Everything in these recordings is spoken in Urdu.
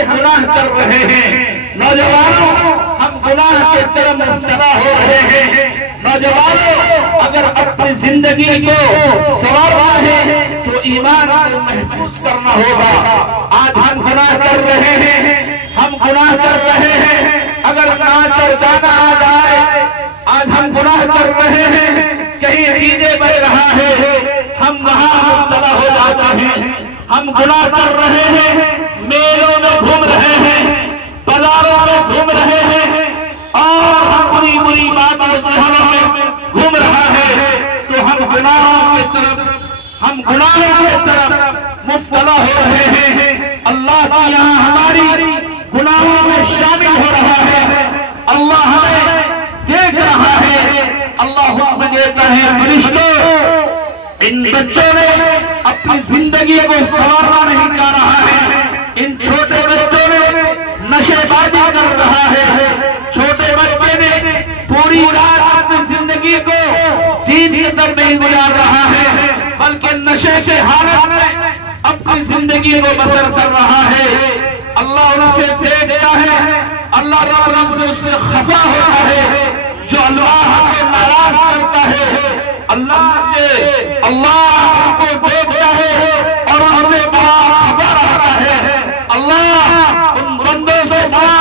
ہم گناہ کر رہے ہیں۔ نوجوانوں ہم گناہ کے طرف مبتلا ہو رہے ہیں۔ نوجوانوں اگر اپنی زندگی کو سنوارنا ہے تو ایمان کو محفوظ کرنا ہوگا۔ آج ہم گناہ کر رہے ہیں، ہم گناہ کر رہے ہیں۔ اگر ناچ اور گانا آ جائے، آج ہم گناہ کر رہے ہیں، کہیں ڈی جے بج رہا ہے، ہم وہاں مبتلا ہو جاتے ہیں۔ ہم گناہ کر رہے ہیں، میلوں میں گھوم رہے ہیں، بازاروں میں گھوم رہے ہیں، اور ہم بری بری باتوں ذہنوں میں گھوم رہا ہے، تو ہم گناہوں کی طرف مبتلا ہو رہے ہیں۔ اللہ کی یہاں ہماری گناہوں میں شامل ہو رہا ہے۔ اللہ ہمیں دیکھ رہا ہے۔ اللہ حکم دیتا ہے، فرشتوں ان بچوں نے اپنی زندگی کو سنوارنا نہیں چاہ رہا ہے، ان چھوٹے بچوں نے نشے بازی کر رہا ہے، چھوٹے بچے نے پوری رات اپنی زندگی کو دین کی طرف نہیں گزار رہا ہے، بلکہ نشے کے حالت میں اپنی زندگی کو بسر کر رہا ہے۔ اللہ ان سے دیکھتا ہے، اللہ رب العزت اس سے خفا ہوتا ہے۔ جو اللہ کو ناراض کرتا ہے، اللہ کو دیکھتا ہے اور ان سے بڑا خبر رہتا ہے۔ اللہ ان بندوں سے بڑا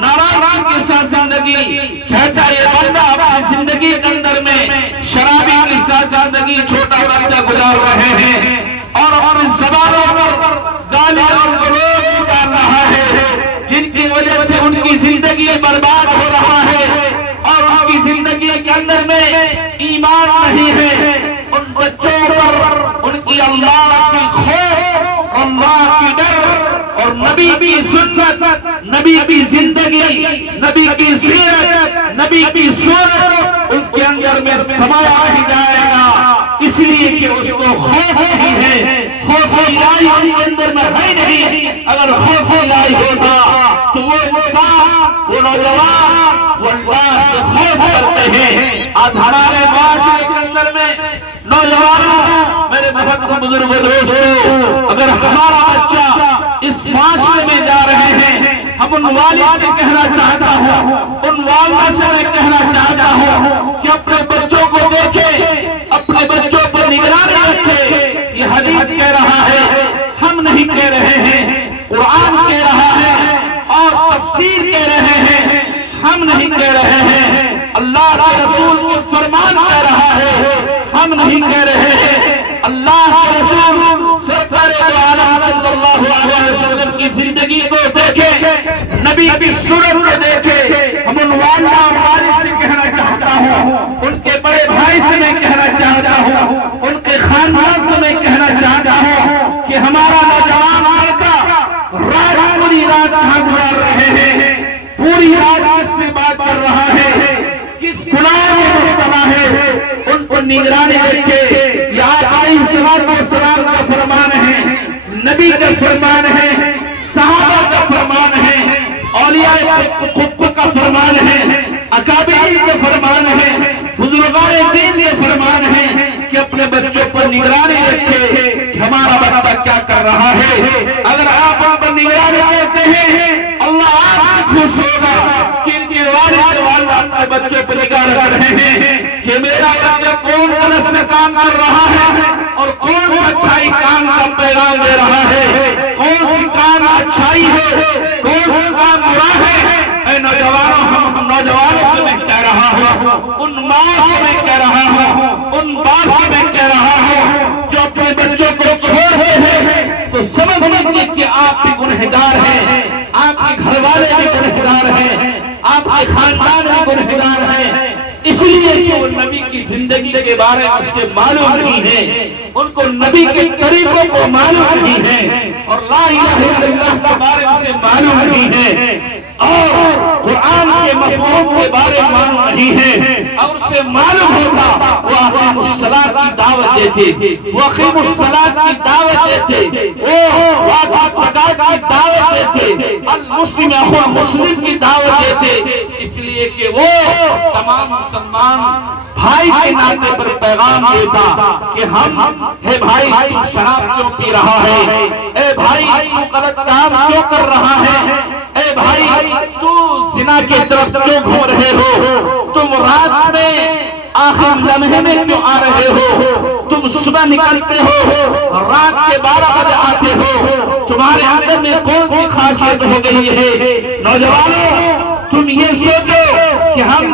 ناراضگی کے ساتھ زندگی کہتا ہے، یہ بندہ اپنی زندگی کے اندر میں شرابی کے ساتھ زندگی چھوٹا بچہ گزار رہے ہیں، اور اپنی زبانوں پر گالی اور گلوچ نکال رہا ہے، جن کی وجہ سے ان کی زندگی برباد ہو رہا ہے، اور ان کی زندگی کے اندر میں ایمان نہیں ہے۔ ان بچوں پر ان کی اللہ کی خوف، اللہ کی ڈر اور نبی کی سنت، نبی کی زندگی، نبی کی سیرت، نبی کی سنت اس کے اندر میں سمایا نہیں جائے گا، اس لیے کہ اس کو خوف نہیں ہے۔ خوف الہی ان کے اندر میں ہے نہیں۔ اگر خوف الہی ہوتا تو وہ انسان، وہ نوجوان، وہ اللہ سے خوف کرتے ہیں۔ آج ہمارے معاشرے کے اندر میں نوجوانوں، میرے محترم بزرگ دوستوں، اگر ہمارا بچہ اس معاشرے میں جا رہے ہیں، ہم ان والد سے کہنا چاہتا ہوں، ان والدہ سے میں کہنا چاہتا ہوں کہ اپنے بچوں کو دیکھیں، اپنے بچوں پر نگرانی رکھیں۔ یہ حدیث کہہ رہا ہے، ہم نہیں کہہ رہے ہیں، قرآن کہہ رہا ہے اور تفسیر کہہ رہے ہیں، ہم نہیں کہہ رہے ہیں، اللہ کے رسول کے فرمان کہہ رہا ہے، ہم نہیں کہہ رہے ہیں۔ اللہ کے رسول سرکار دو عالم صلی اللہ علیہ وسلم کی زندگی کو دیکھیں، نبی کی سنت کو دیکھیں۔ ہم ان والدہ اور والد سے کہنا چاہتا ہوں، ان کے بڑے بھائی سے میں کہنا چاہتا ہوں، ان کے خاندان سے میں کہنا چاہتا ہوں کہ ہمارا نوجوان لڑکا پوری رات کہاں گزار رہے ہیں، پوری رات کس سے بات کر رہا ہے، کس گناہ میں مبتلا ہے، ان کو نگرانی رکھے۔ یہ آقا علیہ السلام کا فرمان ہے، نبی کا فرمان ہے، صحابہ کا فرمان ہے، اولیاء خطبہ کا فرمان ہے، اکابرین کا فرمان ہے، بزرگان دین کا فرمان ہے کہ اپنے بچوں پر نگرانی رکھے کہ ہمارا بچہ کیا کر رہا ہے۔ اگر آپ ان پر نگرانی کرتے ہیں، اللہ آپ سے خوش ہوگا کہ ان کے والد اپنے بچوں پر نگاہ رکھ رہے ہیں کہ میرا بچہ کون غلط سے کام کر رہا ہے اور کون اچھائی کام کا پیغام دے رہا ہے، کون سی کام اچھائی ہے، کون سی کام برا ہے۔ اے نوجوانوں، ہم نوجوانوں سے میں کہہ رہا ہوں، ان ماں سے میں کہہ رہا ہوں، ان باپ سے میں کہہ رہا ہوں جو اپنے بچوں کو چھوڑتے ہیں تو سمجھ لیجیے کہ آپ بھی گنہگار ہیں، آپ کے گھر والے بھی گنہگار ہیں، آپ کے خاندان بھی گنہگار ہیں، اس لیے کہ وہ نبی کی زندگی کے بارے میں اس کے معلوم نہیں ہے، ان کو نبی کے طریقوں کو معلوم نہیں ہے، اور لا الہ الا اللہ کے بارے میں معلوم نہیں ہے، اور قرآن کے مفہوم کے بارے میں معلوم نہیں ہے۔ اور اسے معلوم ہوتا وہ اقیم الصلاۃ کی دعوت دیتے، وہ اقیم الصلاۃ کی دعوت دیتے، وہ آتوا الزکوٰۃ کی دعوت دیتے، المسلم اخو المسلم کی دعوت دیتے۔ اس لیے لیے کہ وہ تمام مسلمان بھائی کے ناطے پر پیغام دیتا کہ اے بھائی تو شراب کیوں پی رہا ہے، اے بھائی تو غلط کام کیوں کر رہا ہے، اے بھائی تو زنا کی طرف کیوں گھوم رہے ہو، تم رات میں آخر لمحے میں کیوں آ رہے ہو، تم صبح نکلتے ہو رات کے 12 بجے آتے ہو، تمہارے اندر میں کون سی خاصیت ہو گئی ہے؟ نوجوانوں تم یہ سوچو کہ ہم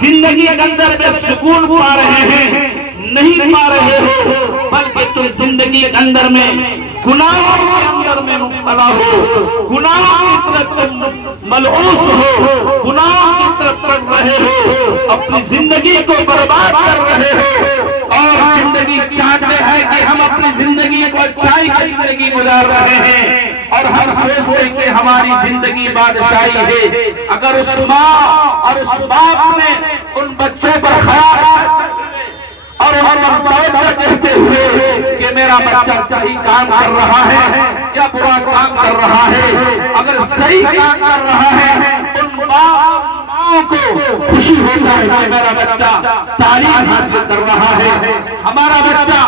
زندگی کے اندر میں سکون پا رہے ہیں، نہیں پا رہے ہو، بلکہ تم زندگی کے اندر میں گناہوں کے اندر میں مبتلا ہو، گناہوں کی طرف تم ملعوث ہو، گناہوں کی طرف پڑ رہے ہو، اپنی زندگی کو برباد کر رہے ہو، اور زندگی چاہتے ہیں کہ ہم اپنی زندگی کو اچھائی کی زندگی گزار رہے ہیں، اور ہم سوچتے ہیں کہ ہماری زندگی بادشاہی ہے۔ اگر اس ماں اور اس باپ نے ان بچوں پر خیال اور کہتے ہوئے کہ میرا بچہ صحیح کام کر رہا ہے یا برا کام کر رہا ہے، اگر صحیح کام کر رہا ہے ان ماں کو خوشی ہوتا ہے کہ میرا بچہ تعلیم حاصل کر رہا ہے، ہمارا بچہ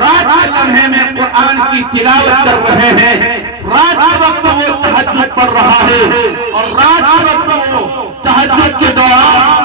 رات کے لمحے میں قرآن کی تلاوت کر رہے ہیں، رات کے وقت وہ تہجد پڑھ رہا ہے، اور رات کے وقت وہ تہجد کے دوران